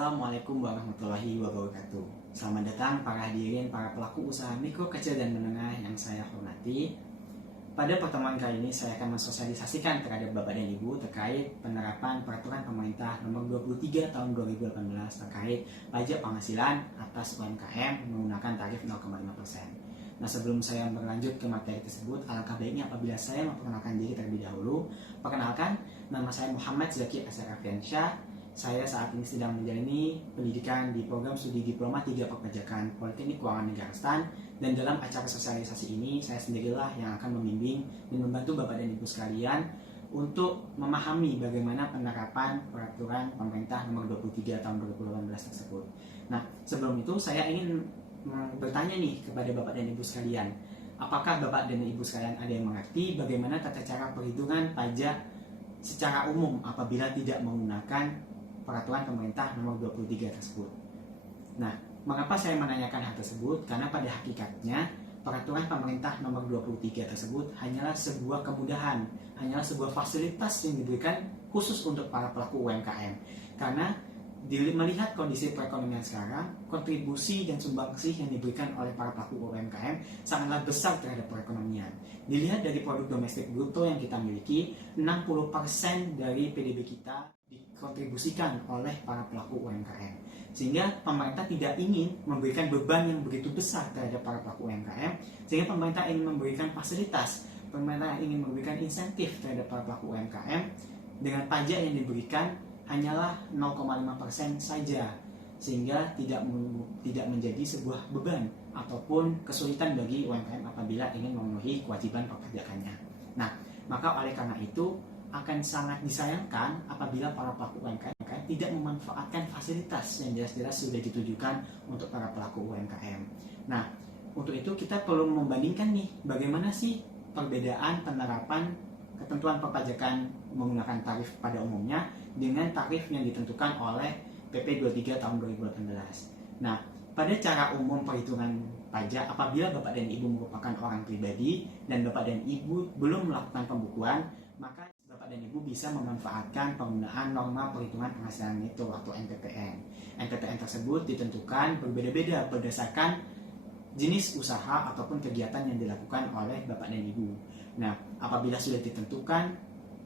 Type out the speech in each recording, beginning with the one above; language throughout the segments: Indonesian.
Assalamualaikum warahmatullahi wabarakatuh. Selamat datang para hadirin, para pelaku usaha mikro, kecil, dan menengah yang saya hormati. Pada pertemuan kali ini saya akan mensosialisasikan terhadap Bapak dan Ibu terkait penerapan peraturan pemerintah nomor 23 tahun 2018 terkait pajak penghasilan atas UMKM menggunakan tarif 0,5%. Nah, sebelum saya berlanjut ke materi tersebut, alangkah baiknya apabila saya memperkenalkan diri terlebih dahulu. Perkenalkan, nama saya Muhammad Zaki Asar Afiansyah. Saya saat ini sedang menjalani pendidikan di program studi Diploma 3 Perpajakan Politeknik Keuangan Negara STAN, dan dalam acara sosialisasi ini saya sendirilah yang akan membimbing dan membantu Bapak dan Ibu sekalian untuk memahami bagaimana penerapan peraturan pemerintah nomor 23 tahun 2018 tersebut. Nah, sebelum itu saya ingin bertanya nih kepada Bapak dan Ibu sekalian, apakah Bapak dan Ibu sekalian ada yang mengerti bagaimana tata cara perhitungan pajak secara umum apabila tidak menggunakan peraturan pemerintah nomor 23 tersebut? Nah, mengapa saya menanyakan hal tersebut? Karena pada hakikatnya peraturan pemerintah nomor 23 tersebut hanyalah sebuah kemudahan, hanyalah sebuah fasilitas yang diberikan khusus untuk para pelaku UMKM. Karena melihat kondisi perekonomian sekarang, kontribusi dan sumbangsih yang diberikan oleh para pelaku UMKM sangatlah besar terhadap perekonomian. Dilihat dari produk domestik bruto yang kita miliki, 60% dari PDB kita dikontribusikan oleh para pelaku UMKM. Sehingga pemerintah tidak ingin memberikan beban yang begitu besar terhadap para pelaku UMKM, sehingga pemerintah ingin memberikan fasilitas, pemerintah ingin memberikan insentif terhadap para pelaku UMKM dengan pajak yang diberikan hanyalah 0,5% saja, sehingga tidak menjadi sebuah beban ataupun kesulitan bagi UMKM apabila ingin memenuhi kewajiban perpajakannya. Nah, maka oleh karena itu akan sangat disayangkan apabila para pelaku UMKM tidak memanfaatkan fasilitas yang jelas-jelas sudah ditujukan untuk para pelaku UMKM. Nah, untuk itu kita perlu membandingkan nih, bagaimana sih perbedaan penerapan ketentuan perpajakan menggunakan tarif pada umumnya dengan tarif yang ditentukan oleh PP 23 tahun 2018. Nah, pada cara umum perhitungan pajak, apabila Bapak dan Ibu merupakan orang pribadi dan Bapak dan Ibu belum melakukan pembukuan, maka Bapak dan Ibu bisa memanfaatkan penggunaan norma perhitungan penghasilan neto atau NPPN. NPPN tersebut ditentukan berbeda-beda berdasarkan jenis usaha ataupun kegiatan yang dilakukan oleh Bapak dan Ibu. Nah, apabila sudah ditentukan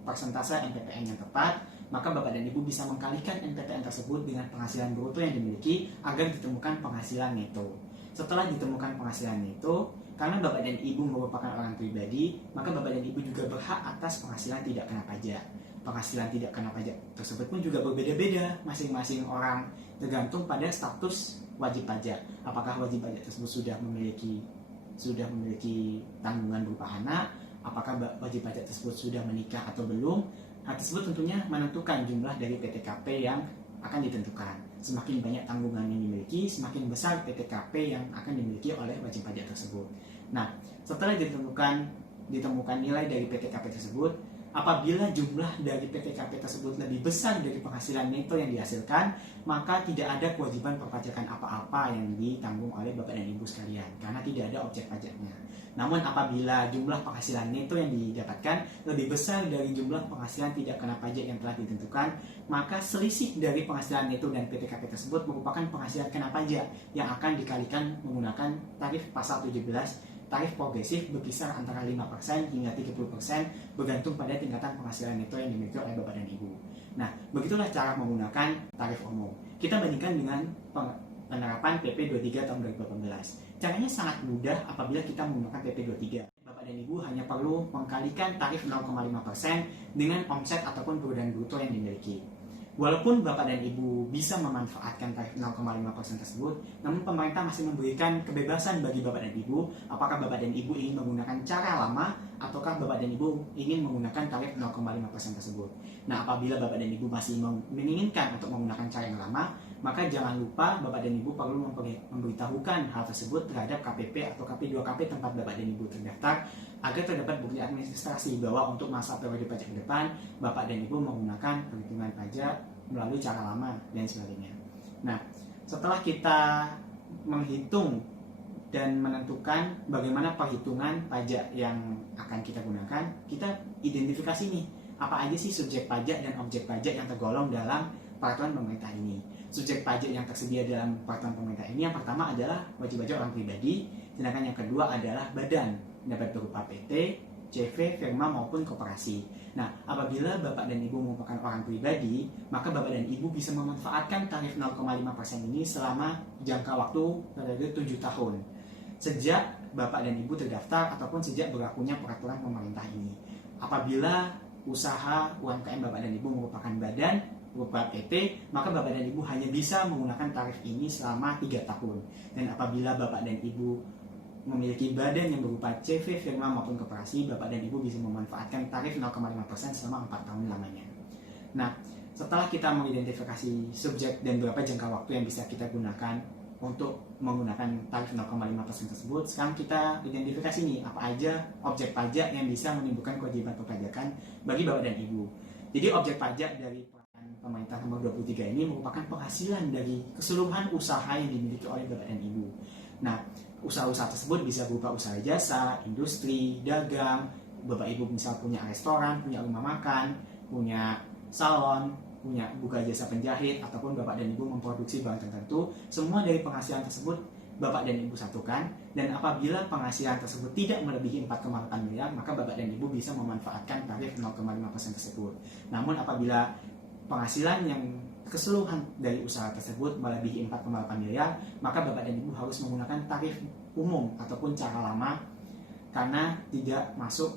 persentase NPPN yang tepat, maka Bapak dan Ibu bisa mengkalikan NPPN tersebut dengan penghasilan bruto yang dimiliki agar ditemukan penghasilan neto. Setelah ditemukan penghasilan neto, karena Bapak dan Ibu merupakan orang pribadi, maka Bapak dan Ibu juga berhak atas penghasilan tidak kena pajak. Penghasilan tidak kena pajak tersebut pun juga berbeda-beda masing-masing orang, tergantung pada status wajib pajak. Apakah wajib pajak tersebut sudah memiliki tanggungan berupa anak, apakah wajib pajak tersebut sudah menikah atau belum. Hal tersebut tentunya menentukan jumlah dari PTKP yang akan ditentukan. Semakin banyak tanggungan yang dimiliki, semakin besar PTKP yang akan dimiliki oleh wajib pajak tersebut. Nah, setelah ditemukan nilai dari PTKP tersebut, apabila jumlah dari PTKP tersebut lebih besar dari penghasilan neto yang dihasilkan, maka tidak ada kewajiban perpajakan apa-apa yang ditanggung oleh Bapak dan Ibu sekalian, karena tidak ada objek pajaknya. Namun apabila jumlah penghasilan neto yang didapatkan lebih besar dari jumlah penghasilan tidak kena pajak yang telah ditentukan, maka selisih dari penghasilan neto dan PTKP tersebut merupakan penghasilan kena pajak yang akan dikalikan menggunakan tarif pasal 17. Tarif progresif berkisar antara 5% hingga 30% bergantung pada tingkatan penghasilan neto yang dimiliki oleh Bapak dan Ibu. Nah, begitulah cara menggunakan tarif umum. Kita bandingkan dengan penerapan PP 23 tahun 2018. Caranya sangat mudah apabila kita menggunakan PP 23. Bapak dan Ibu hanya perlu mengkalikan tarif 0,5% dengan omset ataupun kerugian bruto yang dimiliki. Walaupun Bapak dan Ibu bisa memanfaatkan tarif 0,5% tersebut, namun pemerintah masih memberikan kebebasan bagi Bapak dan Ibu apakah Bapak dan Ibu ingin menggunakan cara lama ataukah Bapak dan Ibu ingin menggunakan tarif 0,5% tersebut. Nah, apabila Bapak dan Ibu masih menginginkan untuk menggunakan cara yang lama, maka jangan lupa Bapak dan Ibu perlu memberitahukan hal tersebut terhadap KPP atau KP2KP tempat Bapak dan Ibu terdaftar agar terdapat bukti administrasi bahwa untuk masa periode pajak ke depan Bapak dan Ibu menggunakan perhitungan pajak melalui cara lama dan sebagainya. Nah, setelah kita menghitung dan menentukan bagaimana perhitungan pajak yang akan kita gunakan, kita identifikasi nih apa aja sih subjek pajak dan objek pajak yang tergolong dalam peraturan pemerintah ini. subjek pajak yang tersedia dalam peraturan pemerintah ini, yang pertama adalah wajib pajak orang pribadi, sedangkan yang kedua adalah badan, dapat berupa PT, CV, firma maupun koperasi. Nah, apabila Bapak dan Ibu merupakan orang pribadi, maka Bapak dan Ibu bisa memanfaatkan tarif 0,5% ini selama jangka waktu periode 7 tahun. Sejak Bapak dan Ibu terdaftar ataupun sejak berlakunya peraturan pemerintah ini. Apabila usaha UMKM Bapak dan Ibu merupakan badan berupa PT, maka Bapak dan Ibu hanya bisa menggunakan tarif ini selama 3 tahun. Dan apabila Bapak dan Ibu memiliki badan yang berupa CV, firma maupun koperasi, Bapak dan Ibu bisa memanfaatkan tarif 0,5% selama 4 tahun lamanya. Nah, setelah kita mengidentifikasi subjek dan berapa jangka waktu yang bisa kita gunakan untuk menggunakan tarif 0,5% tersebut, sekarang kita identifikasi nih apa aja objek pajak yang bisa menimbulkan kewajiban perpajakan bagi Bapak dan Ibu. Jadi objek pajak dari pemerintah nomor 23 ini merupakan penghasilan dari keseluruhan usaha yang dimiliki oleh Bapak dan Ibu. Nah, usaha-usaha tersebut bisa berupa usaha jasa, industri, dagang, Bapak Ibu misal punya restoran, punya rumah makan, punya salon, punya buka jasa penjahit, ataupun Bapak dan Ibu memproduksi barang tertentu, semua dari penghasilan tersebut Bapak dan Ibu satukan, dan apabila penghasilan tersebut tidak melebihi 4,8 miliar, maka Bapak dan Ibu bisa memanfaatkan tarif 0,5% tersebut. Namun apabila penghasilan yang keseluruhan dari usaha tersebut melebihi 4,8 miliar, maka Bapak dan Ibu harus menggunakan tarif umum ataupun cara lama karena tidak masuk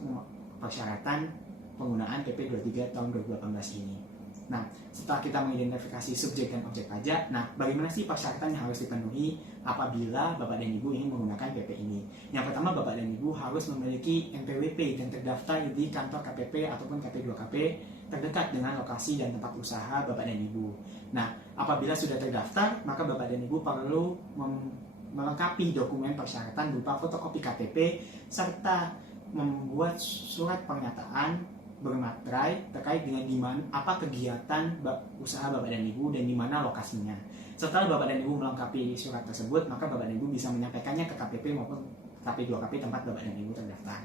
persyaratan penggunaan PP 23 tahun 2018 ini. Nah, setelah kita mengidentifikasi subjek dan objek pajak, nah bagaimana sih persyaratan yang harus dipenuhi apabila Bapak dan Ibu ingin menggunakan PP ini? Yang pertama, Bapak dan Ibu harus memiliki NPWP dan terdaftar di kantor KPP ataupun KP2KP terdekat dengan lokasi dan tempat usaha Bapak dan Ibu. Nah, apabila sudah terdaftar, maka Bapak dan Ibu perlu melengkapi dokumen persyaratan berupa fotokopi KTP serta membuat surat pernyataan bermaterai terkait dengan di mana apa kegiatan usaha Bapak dan Ibu dan di mana lokasinya. Setelah Bapak dan Ibu melengkapi surat tersebut, maka Bapak dan Ibu bisa menyampaikannya ke KPP maupun KP2KP tempat Bapak dan Ibu terdaftar.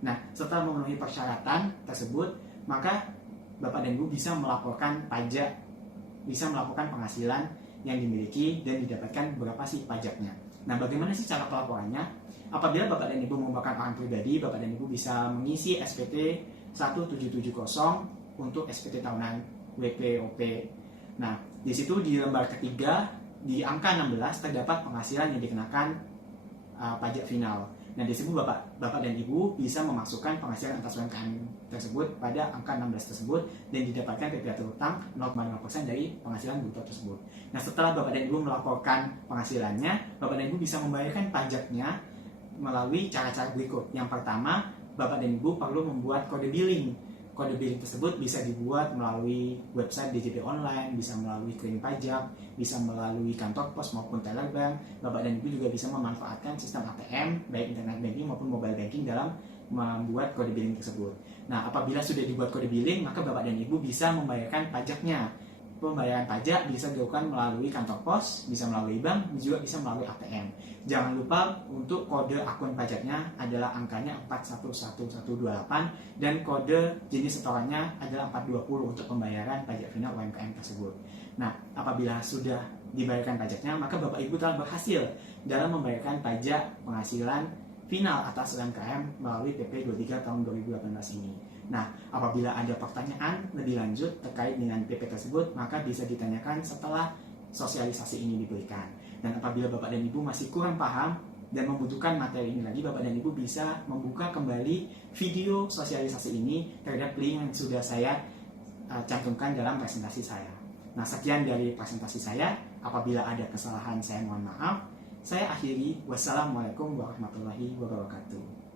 Nah, setelah memenuhi persyaratan tersebut, maka Bapak dan Ibu bisa melaporkan pajak, bisa melaporkan penghasilan yang dimiliki dan didapatkan berapa sih pajaknya. Nah, bagaimana sih cara pelaporannya? Apabila Bapak dan Ibu merupakan orang pribadi, Bapak dan Ibu bisa mengisi SPT 1770 untuk SPT tahunan WPOP. Nah, di situ di lembar ketiga di angka 16 terdapat penghasilan yang dikenakan pajak final. Nah, di situ Bapak dan Ibu bisa memasukkan penghasilan atas UMKM tersebut pada angka 16 tersebut dan didapatkan PPh terutang 0,5% dari penghasilan bruto tersebut. Nah, setelah Bapak dan Ibu melaporkan penghasilannya, Bapak dan Ibu bisa membayarkan pajaknya melalui cara-cara berikut. Yang pertama, Bapak dan Ibu perlu membuat kode billing. Kode billing tersebut bisa dibuat melalui website DJP online, bisa melalui Kering Pajak, bisa melalui kantor pos maupun teller bank. Bapak dan Ibu juga bisa memanfaatkan sistem ATM, baik internet banking maupun mobile banking dalam membuat kode billing tersebut. Nah, apabila sudah dibuat kode billing, maka Bapak dan Ibu bisa membayarkan pajaknya. Pembayaran pajak bisa dilakukan melalui kantor pos, bisa melalui bank, juga bisa melalui ATM. Jangan lupa untuk kode akun pajaknya adalah angkanya 411128 dan kode jenis setorannya adalah 420 untuk pembayaran pajak final UMKM tersebut. Nah, apabila sudah dibayarkan pajaknya, maka Bapak Ibu telah berhasil dalam membayarkan pajak penghasilan final atas UMKM melalui PP 23 tahun 2018 ini. Nah, apabila ada pertanyaan lebih lanjut terkait dengan PP tersebut, maka bisa ditanyakan setelah sosialisasi ini diberikan. Dan apabila Bapak dan Ibu masih kurang paham dan membutuhkan materi ini lagi, Bapak dan Ibu bisa membuka kembali video sosialisasi ini terhadap link yang sudah saya cantumkan dalam presentasi saya. Nah, sekian dari presentasi saya. Apabila ada kesalahan, saya mohon maaf. Saya akhiri. Wassalamualaikum warahmatullahi wabarakatuh.